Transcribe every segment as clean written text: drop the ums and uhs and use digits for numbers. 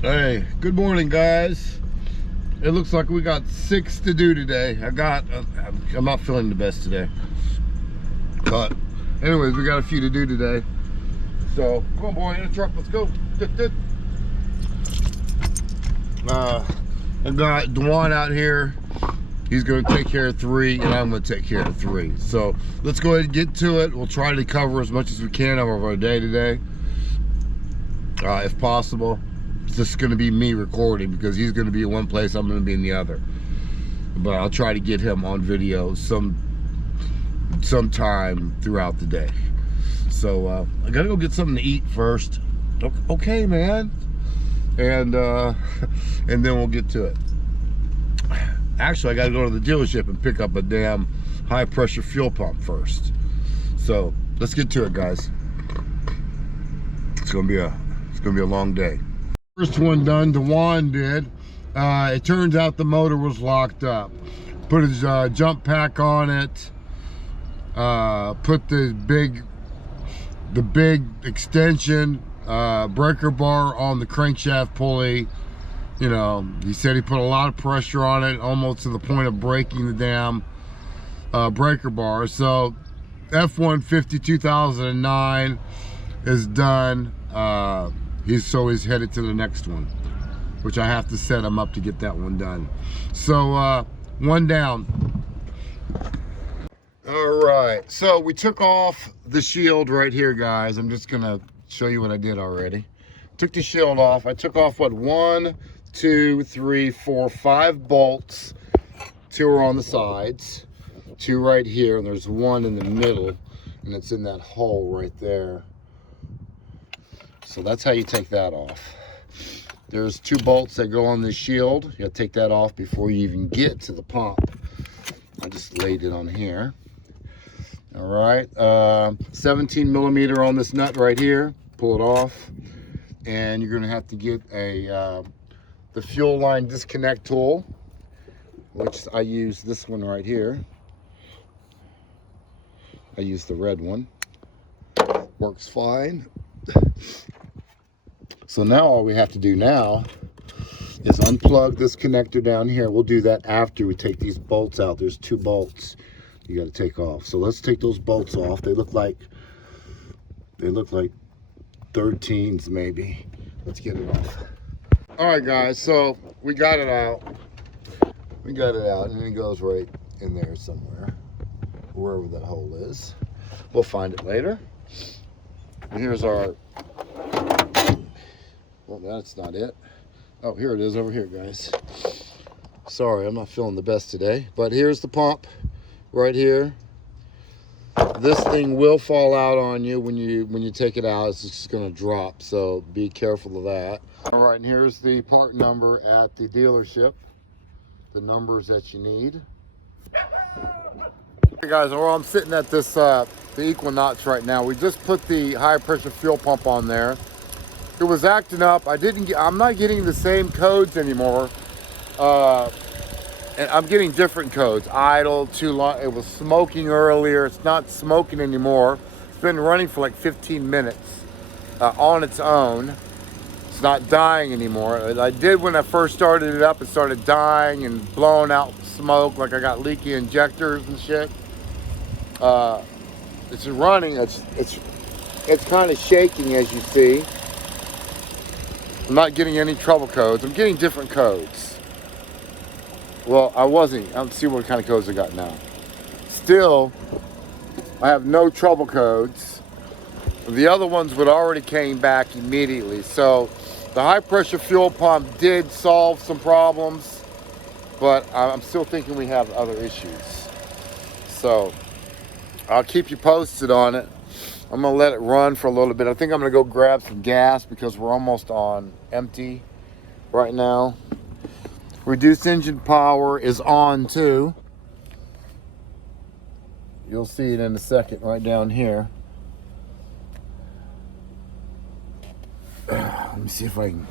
Hey, good morning, guys. It looks like we got 6 to do today. I'm not feeling the best today, but anyways, we got a few to do today. So come on, boy, in the truck, let's go. I got Dewan out here. He's going to take care of 3, and I'm going to take care of 3. So let's go ahead and get to it. We'll try to cover as much as we can of our day today, if possible. It's just going to be me recording because he's going to be in one place, I'm going to be in the other. But I'll try to get him on video sometime throughout the day. So I got to go get something to eat first. Okay, man. And then we'll get to it. Actually, I got to go to the dealership and pick up a damn high pressure fuel pump first. So let's get to it, guys. It's gonna be a long day. First one done, Dewan did. It turns out the motor was locked up. Put his jump pack on it. Put the big extension breaker bar on the crankshaft pulley. You know, he said he put a lot of pressure on it, almost to the point of breaking the damn breaker bar. So F-150 2009 is done. He's headed to the next one, which I have to set him up to get that one done. So one down. All right, so we took off the shield right here, guys. I'm just gonna show you what I did already. Took the shield off. I took off what, 1, 2, 3, 4, 5 bolts. 2 are on the sides, 2 right here, and there's 1 in the middle, and it's in that hole right there. So that's how you take that off. There's 2 bolts that go on the shield. You gotta take that off before you even get to the pump. I just laid it on here. All right, 17 millimeter on this nut right here. Pull it off, and you're gonna have to get the fuel line disconnect tool, which I use this one right here. I use the red one. Works fine. So now all we have to do now is unplug this connector down here. We'll do that after we take these bolts out. There's 2 bolts you got to take off. So let's take those bolts off. They look like 13s maybe. Let's get it off. All right, guys, so we got it out. And it goes right in there somewhere, wherever that hole is. We'll find it later. And here's our, well, that's not it. Oh, here it is over here, guys. Sorry, I'm not feeling the best today, but here's the pump right here. This thing will fall out on you when you take it out. It's just going to drop, so be careful of that. All right, and here's the part number at the dealership, the numbers that you need. Hey guys, well, I'm sitting at this the Equinox right now. We just put the high pressure fuel pump on there. It was acting up. I'm not getting the same codes anymore. And I'm getting different codes. Idle, too long. It was smoking earlier. It's not smoking anymore. It's been running for like 15 minutes on its own. It's not dying anymore. I did when I first started it up. It started dying and blowing out smoke, like I got leaky injectors and shit. It's running. It's kind of shaking, as you see. I'm not getting any trouble codes. I'm getting different codes. Well, I wasn't. Let's see what kind of codes I got now. Still, I have no trouble codes. The other ones would already came back immediately. So the high pressure fuel pump did solve some problems, but I'm still thinking we have other issues. So I'll keep you posted on it. I'm gonna let it run for a little bit. I think I'm gonna go grab some gas because we're almost on empty right now. Reduced engine power is on too. You'll see it in a second right down here. Let me see if I can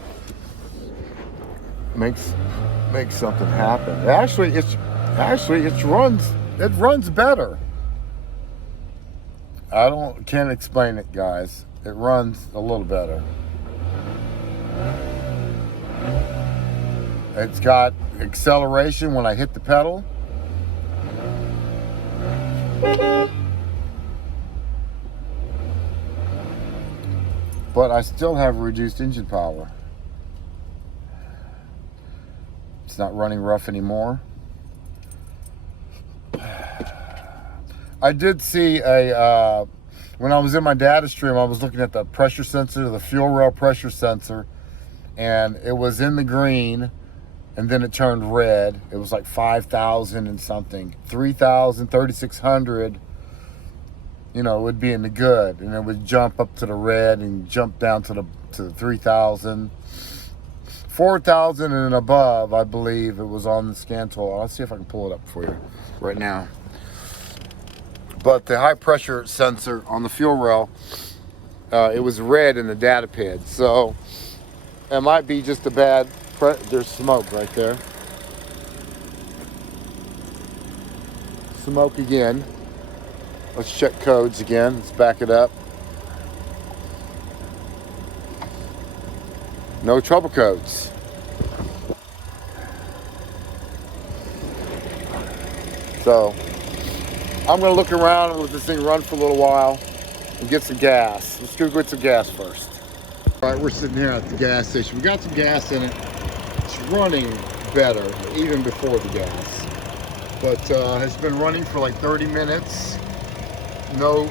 make something happen. Actually, it runs better. Can't explain it, guys. It runs a little better. It's got acceleration when I hit the pedal. But I still have reduced engine power. It's not running rough anymore. I did see when I was in my data stream, I was looking at the pressure sensor, the fuel rail pressure sensor, and it was in the green, and then it turned red. It was like 5,000 and something, 3,000, 3,600. You know, it would be in the good, and it would jump up to the red and jump down to the 3,000. 4,000 and above, I believe it was on the scan tool. I'll see if I can pull it up for you right now. But the high pressure sensor on the fuel rail, it was red in the data pad. So it might be just a bad, there's smoke right there. Smoke again. Let's check codes again. Let's back it up. No trouble codes. So I'm gonna look around and let this thing run for a little while and get some gas. Let's go get some gas first. All right, we're sitting here at the gas station. We got some gas in it. It's running better even before the gas. But it's been running for like 30 minutes. No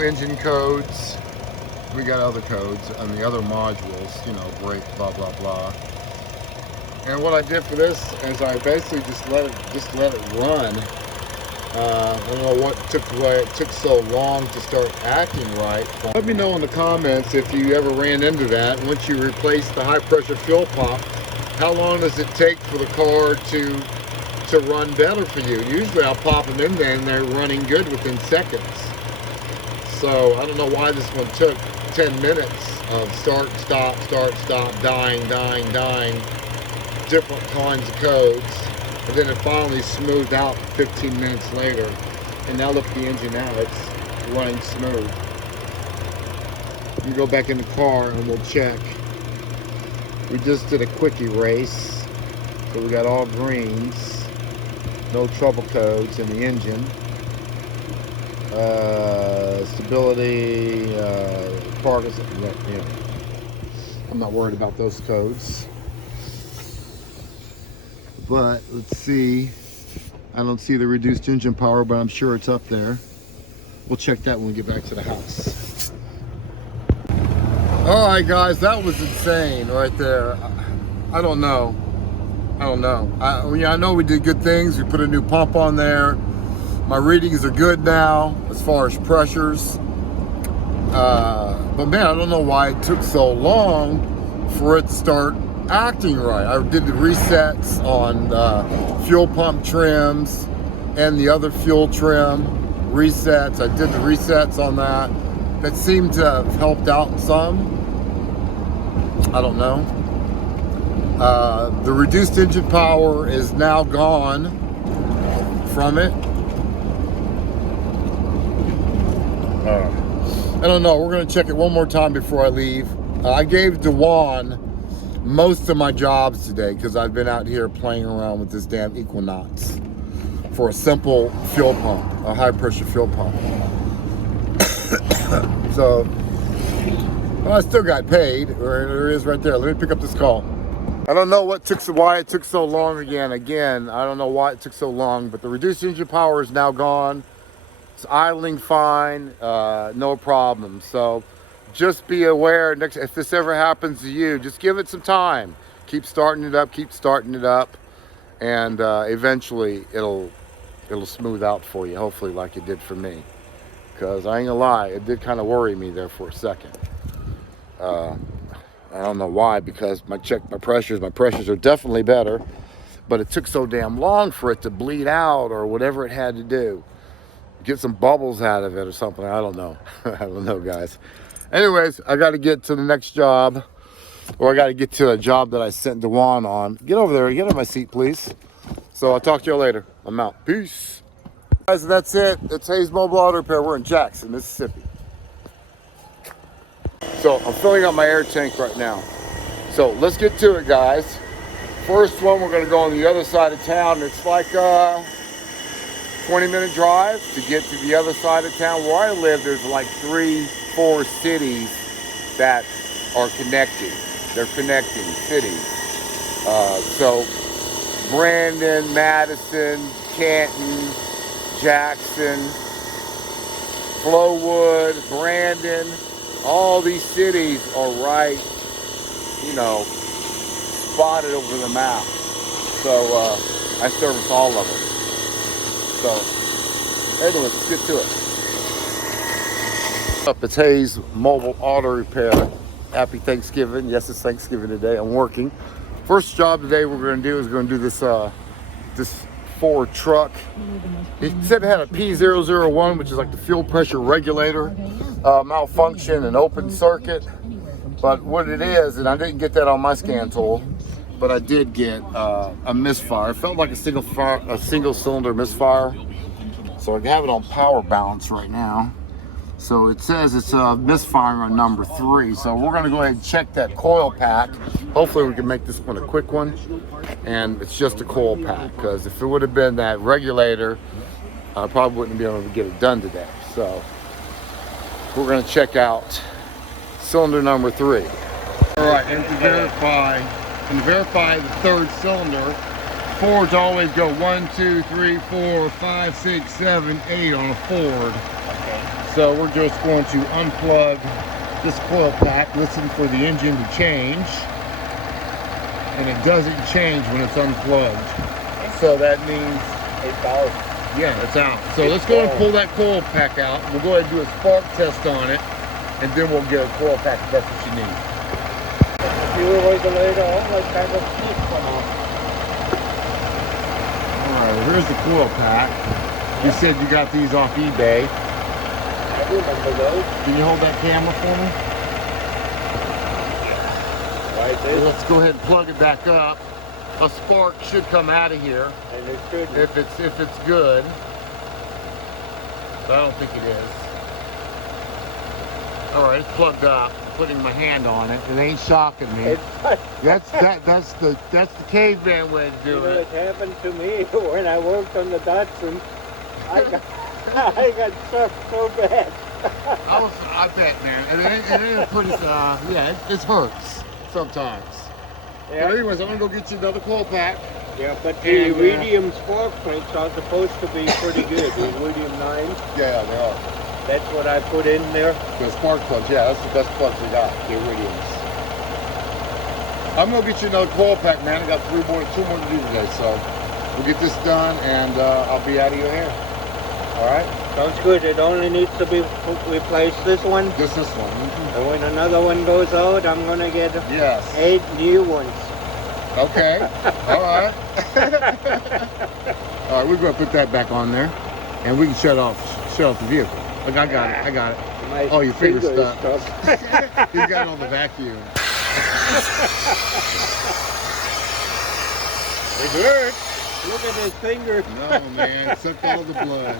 engine codes. We got other codes on the other modules, you know, brake, blah, blah, blah. And what I did for this is I basically just let it run. I don't know why it took so long to start acting right. Let me know in the comments if you ever ran into that. Once you replace the high pressure fuel pump, how long does it take for the car to run better for you? Usually I'll pop them in there and they're running good within seconds. So I don't know why this one took 10 minutes of start, stop, dying, different kinds of codes. And then it finally smoothed out 15 minutes later. And now look at the engine now, it's running smooth. You go back in the car and we'll check. We just did a quickie race. So we got all greens. No trouble codes in the engine. Stability, progress, yeah. I'm not worried about those codes. But let's see. I don't see the reduced engine power, but I'm sure it's up there. We'll check that when we get back to the house. All right, guys, that was insane right there. I don't know. I know we did good things. We put a new pump on there. My readings are good now as far as pressures. But man, I don't know why it took so long for it to start acting right. I did the resets on fuel pump trims and the other fuel trim resets. I did the resets on that. That seemed to have helped out some. I don't know. The reduced engine power is now gone from it. I don't know. We're going to check it one more time before I leave. I gave Dewan most of my jobs today because I've been out here playing around with this damn Equinox for a simple fuel pump, a high pressure fuel pump. So, well, I still got paid. There it is right there. Let me pick up this call. I don't know why it took so long again. I don't know why it took so long, but the reduced engine power is now gone. It's idling fine, no problem. So just be aware, if this ever happens to you, just give it some time. Keep starting it up, and eventually it'll smooth out for you, hopefully like it did for me. Because I ain't gonna lie, it did kind of worry me there for a second. I don't know why, because my pressures are definitely better, but it took so damn long for it to bleed out or whatever it had to do. Get some bubbles out of it or something. I don't know. I don't know, guys. Anyways, I got to get to the next job, or I got to get to a job that I sent Dewan on. Get over there. Get on my seat, please. So I'll talk to you later. I'm out. Peace. Guys, that's it. It's Hayes Mobile Auto Repair. We're in Jackson, Mississippi. So I'm filling up my air tank right now. So let's get to it, guys. first one, we're going to go on the other side of town. It's like a 20-minute drive to get to the other side of town. Where I live, there's like 3-4 cities that are connecting. They're connecting cities. So Brandon, Madison, Canton, Jackson, Flowood, Brandon, all these cities are right, you know, spotted over the map. So I service all of them. So anyways, let's get to it. It's Hayes Mobile Auto Repair. Happy Thanksgiving. Yes, it's Thanksgiving today. I'm working. First job today we're going to do is this this Ford truck. It said it had a P0089, which is like the fuel pressure regulator, malfunction and open circuit. But what it is, and I didn't get that on my scan tool, but I did get a misfire. It felt like a single cylinder misfire. So I have it on power balance right now. So it says it's misfiring on number 3. So we're going to go ahead and check that coil pack. Hopefully we can make this one a quick one. And it's just a coil pack, because if it would have been that regulator, I probably wouldn't be able to get it done today. So we're going to check out cylinder number 3. All right, and to verify the third cylinder, Fords always go 1, 2, 3, 4, 5, 6, 7, 8 on a Ford. So we're just going to unplug this coil pack, listen for the engine to change, and it doesn't change when it's unplugged. So that means it's out. Yeah, it's out. So let's go and pull that coil pack out. We'll go ahead and do a spark test on it, and then we'll get a coil pack if that's what you need. If you were regulator, almost kind of heat come off. Alright, here's the coil pack. You said you got these off eBay. I remember those. Can you hold that camera for me? Right there. Let's go ahead and plug it back up. A spark should come out of here. And it should. If it's good. But I don't think it is. Alright, it's plugged up. I'm putting my hand on it. It ain't shocking me. That's the caveman way to do it. It happened to me when I worked on the Datsun. I got sucked so bad. I bet, man. And it ain't pretty, yeah, it hurts sometimes. Yeah. But anyways, I'm gonna go get you another coil pack. Yeah, but the iridium spark plugs are supposed to be pretty good. The iridium 9. Yeah, they are. That's what I put in there. The spark plugs, yeah, that's the best plugs we got, the iridiums. I'm gonna get you another coil pack, man. I got 2 more to do today, so we'll get this done and I'll be out of your hair. All right? Sounds good. It only needs to be replaced, this one. Just this one. Mm-hmm. And when another one goes out, I'm gonna get 8 new ones. Okay. All right. All right, we're gonna put that back on there, and we can shut off the vehicle. Look, I got it. Oh, your finger's stuck. He's got it on the vacuum. It hurts. Look at his finger. No, man, it sucked all the blood.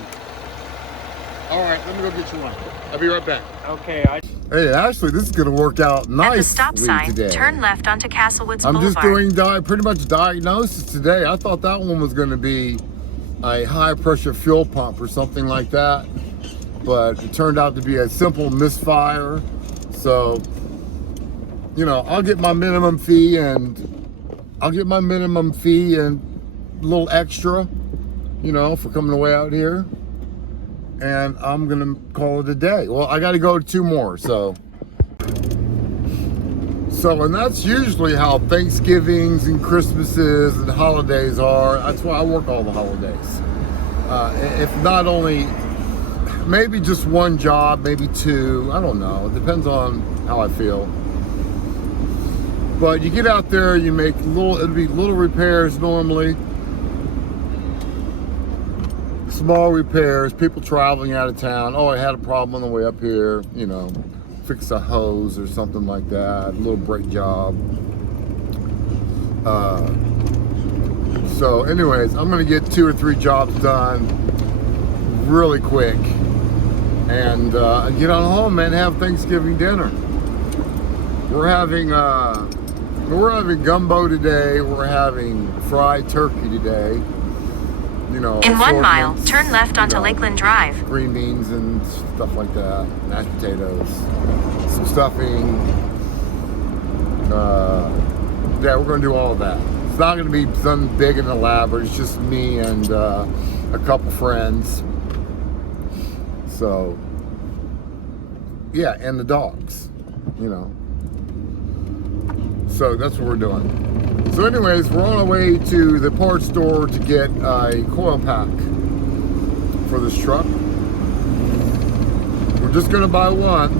All right, let me go get you one. I'll be right back. Okay. Hey, actually, this is going to work out nicely. At the stop sign, today. turn left onto Castlewoods I'm Boulevard. just doing pretty much diagnosis today. I thought that one was going to be a high pressure fuel pump or something like that, but it turned out to be a simple misfire. So, you know, I'll get my minimum fee and a little extra, you know, for coming away out here. And I'm gonna call it a day. Well, I gotta go to 2 more, so and that's usually how Thanksgivings and Christmases and holidays are. That's why I work all the holidays. If not only, maybe just 1 job, maybe 2, I don't know. It depends on how I feel. But you get out there, you make it'll be little repairs normally. Small repairs, people traveling out of town. Oh, I had a problem on the way up here, you know, fix a hose or something like that, a little brake job. So anyways, I'm gonna get 2 or 3 jobs done really quick and get on home and have Thanksgiving dinner. We're having We're having gumbo today. We're having fried turkey today. You know, In 1 mile, assortments, turn left onto you know, Lakeland Drive. green beans and stuff like that. Mashed potatoes, some stuffing. Yeah, we're gonna do all of that. It's not gonna be something big and elaborate. It's just me and a couple friends. So, yeah, and the dogs, you know. So that's what we're doing. So anyways, we're on our way to the parts store to get a coil pack for this truck. We're just gonna buy one.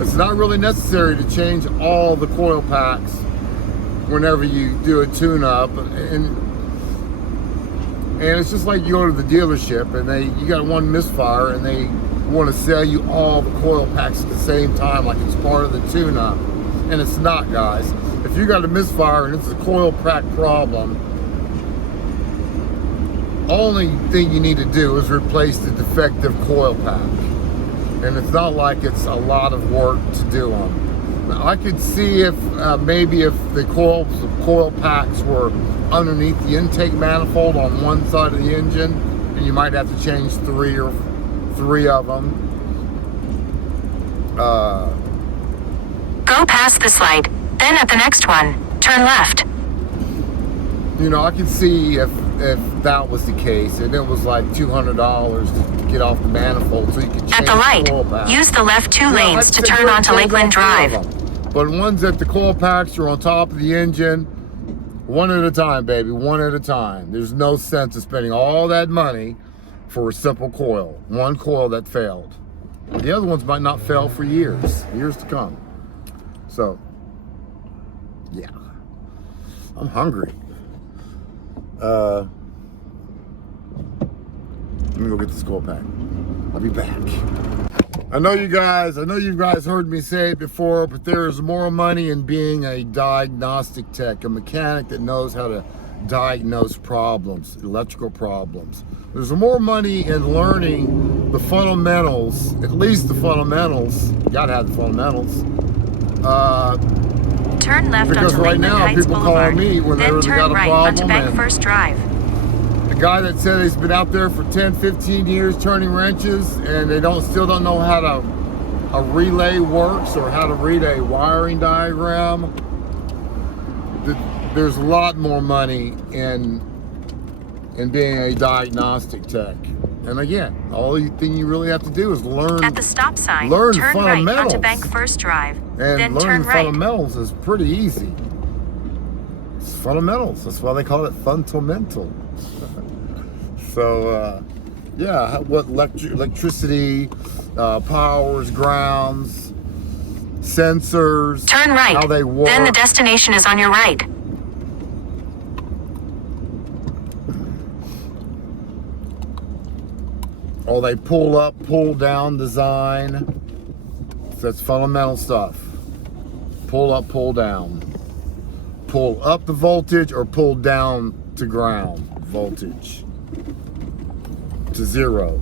It's not really necessary to change all the coil packs whenever you do a tune-up, and it's just like you go to the dealership and you got one misfire and they want to sell you all the coil packs at the same time like it's part of the tune-up, and it's not, guys. If you got a misfire and it's a coil pack problem, only thing you need to do is replace the defective coil pack, and it's not like it's a lot of work to do them. Now, I could see if maybe if the coil packs were underneath the intake manifold on one side of the engine, and you might have to change three of them. Go past this light, then at the next one, turn left. You know, I could see if that was the case, and it was like $200 to get off the manifold so you could change At the light, coil pack. use the left 2 Yeah, lanes let's to say turn we'll onto change Lakeland all three Drive. of them. But ones that the coil packs are on top of the engine, one at a time, baby, one at a time. There's no sense of spending all that money for a simple coil. One coil that failed. The other ones might not fail for years to come. So, yeah. I'm hungry. Let me go get this coil pack. I'll be back. I know you guys heard me say it before, but there is more money in being a diagnostic tech, a mechanic that knows how to diagnose problems, electrical problems. There's more money in learning the fundamentals, at least the fundamentals. You gotta have the fundamentals. Turn left Because onto right Lakeland now, Heights people call Boulevard, me when they then really got turn a right onto problem, Bank and First Drive. the guy that said he's been out there for 10, 15 years turning wrenches and they still don't know how a relay works or how to read a wiring diagram. There's a lot more money in being a diagnostic tech. And again, all thing you really have to do is learn. At the stop sign, learn turn right fundamentals. onto Bank First Drive, And then learning turn right. fundamentals is pretty easy. It's fundamentals. That's why they call it fundamental. So, yeah, what electricity, powers, grounds, sensors, Turn right, how they work. then the destination is on your right. Or they pull up, pull down design. So that's fundamental stuff. Pull up, pull down. Pull up the voltage or pull down to ground voltage. To zero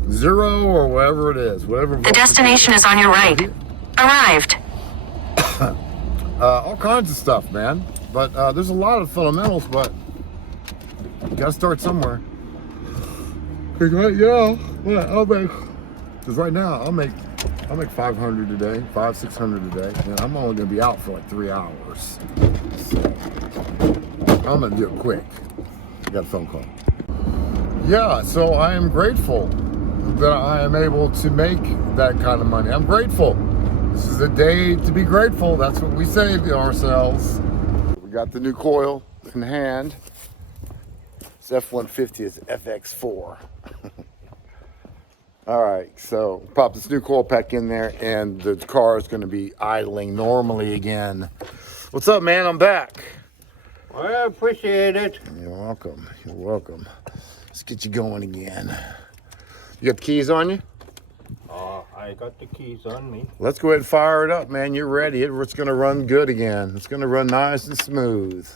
or whatever it is, whatever. The destination is on your right. Arrived. All kinds of stuff, man. But there's a lot of fundamentals, but you gotta start somewhere. Yeah, I'll make. Because right now I'll make 500 a day, 600 a day, and I'm only gonna be out for like 3 hours. So I'm gonna do it quick. I got a phone call. Yeah, so I am grateful that I am able to make that kind of money. I'm grateful. This is a day to be grateful. That's what we say to ourselves. We got the new coil in hand. It's F-150, it's FX4. All right, so pop this new coil pack in there and the car is gonna be idling normally again. What's up, man? I'm back. Well, I appreciate it. You're welcome, you're welcome. Let's get you going again. You got the keys on you? I got the keys on me. Let's go ahead and fire it up, man. You're ready. It's gonna run good again. It's gonna run nice and smooth.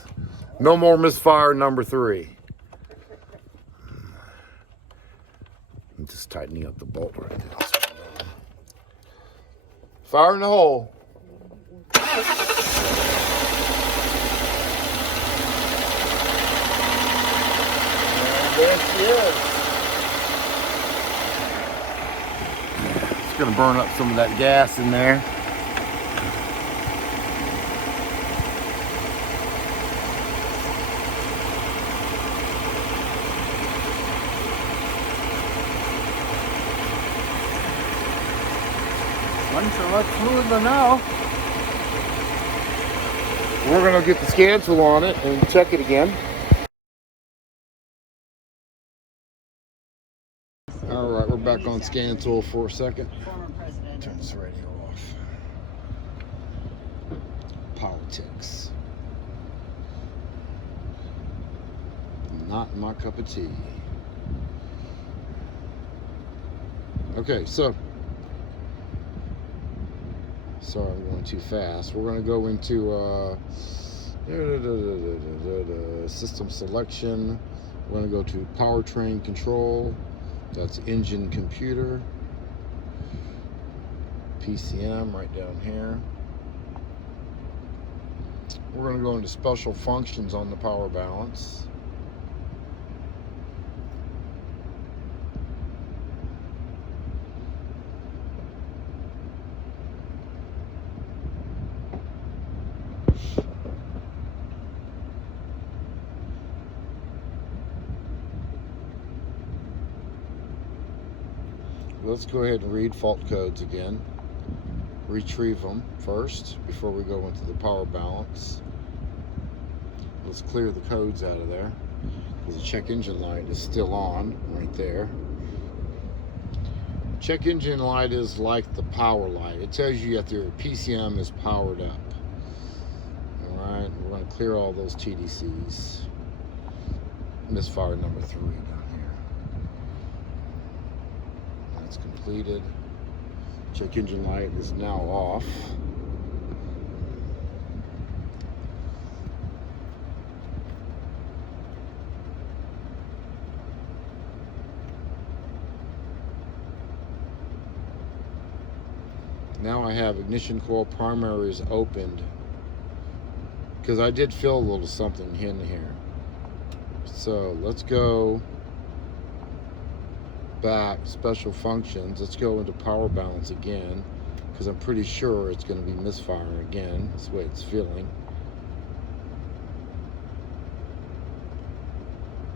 No more misfire number 3. I'm just tightening up the bolt right now. Fire in the hole. Yes, she is. It's gonna burn up some of that gas in there. Runs a lot smoother now. We're gonna get the scan tool on it and check it again. All right, we're back on scan tool for a second. Turn this radio off. Politics. Not my cup of tea. Okay, so sorry, I'm going too fast. We're going to go into system selection. We're going to go to powertrain control. That's engine computer. PCM right down here. We're going to go into special functions on the power balance. Let's go ahead and read fault codes again. Retrieve them first before we go into the power balance. Let's clear the codes out of there because the check engine light is still on right there. Check engine light is like the power light. It tells you that your PCM is powered up. All right, we're going to clear all those TDCs. Misfire number 3 down here. That's completed. Check engine light is now off. Now I have ignition coil primaries opened because I did feel a little something in here. So let's go back, special functions. Let's go into power balance again because I'm pretty sure it's going to be misfire again. That's the way it's feeling.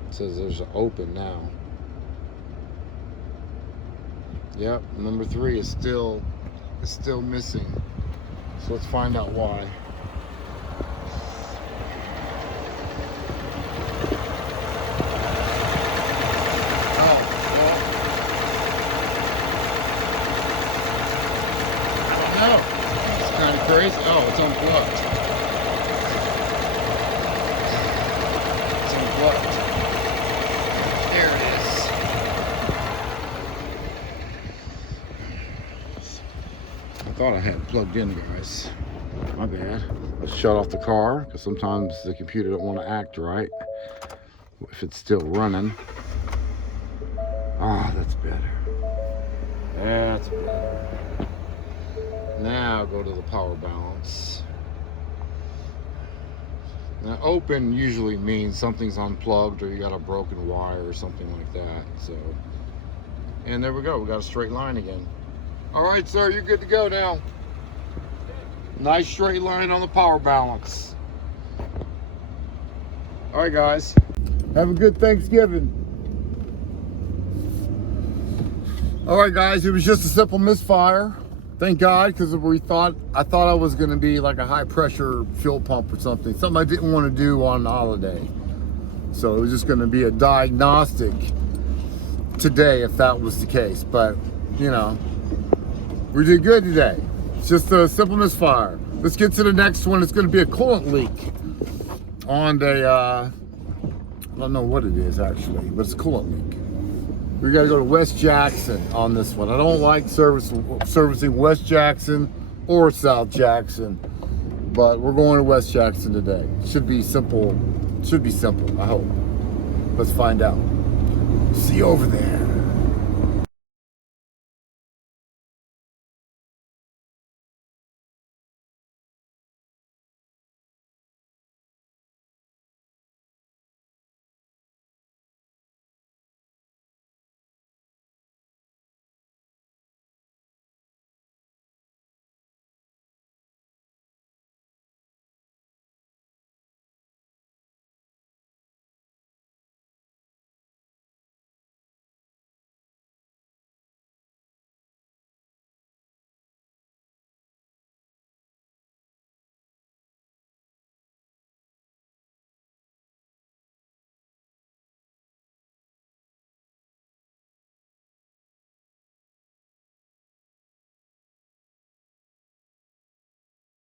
It says there's an open now. Yep, number 3 is still missing. So let's find out why. Crazy. Oh, it's unplugged. It's unplugged. There it is. I thought I had it plugged in, guys. My bad. Let's shut off the car because sometimes the computer don't want to act right if it's still running. Ah, that's better. That's better. Now go to the power balance. Now open usually means something's unplugged or you got a broken wire or something like that. So, and there we go. We got a straight line again. All right, sir, you're good to go now. Nice straight line on the power balance. All right, guys. Have a good Thanksgiving. All right, guys. It was just a simple misfire. Thank God, because I thought I was going to be like a high pressure fuel pump or something I didn't want to do on holiday. So it was just going to be a diagnostic today if that was the case. But, you know, we did good today. It's just a simple misfire. Let's get to the next one. It's going to be a coolant leak on I don't know what it is actually, but it's a coolant leak. We got to go to West Jackson on this one. I don't like servicing West Jackson or South Jackson, but we're going to West Jackson today. Should be simple. Should be simple, I hope. Let's find out. See you over there.